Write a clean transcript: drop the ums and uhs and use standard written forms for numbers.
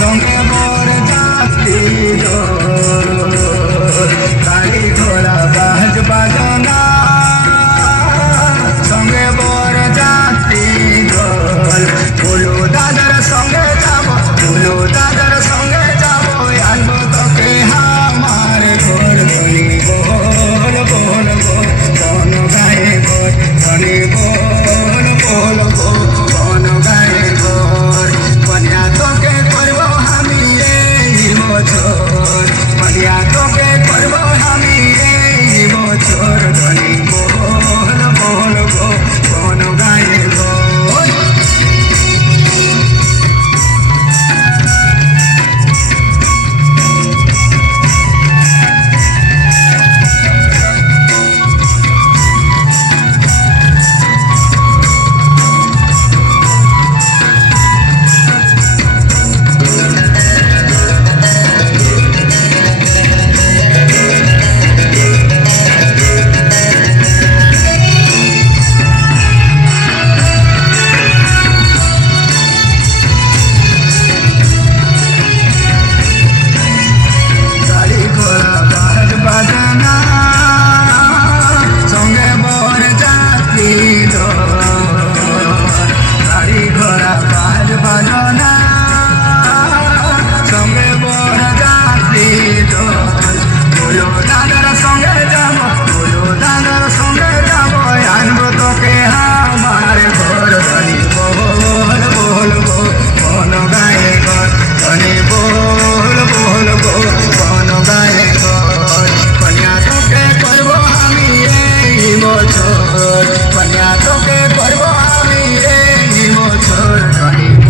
সঙ্গে বর যাত্রী গাড়ি ঘোড়া বাজ বাজনা সঙ্গে বর যাত্রী দল বলো দাদার সঙ্গে যাব বলো দাদার সঙ্গে যাব আনবো তোকে আমার ঘর ধনি বল বল বল কোন গায়ে ঘর ধনি বল বল বল কোন গায়ে ঘর কন্যা তোকে করবো আমি এই বছর কন্যা তোকে করবো আমি এই বছর ধনি বল বল বল কোন গায়ে ঘর বাজনা সঙ্গে বর যাত্রী গাড়ি ঘোড়া বাজ বাজনা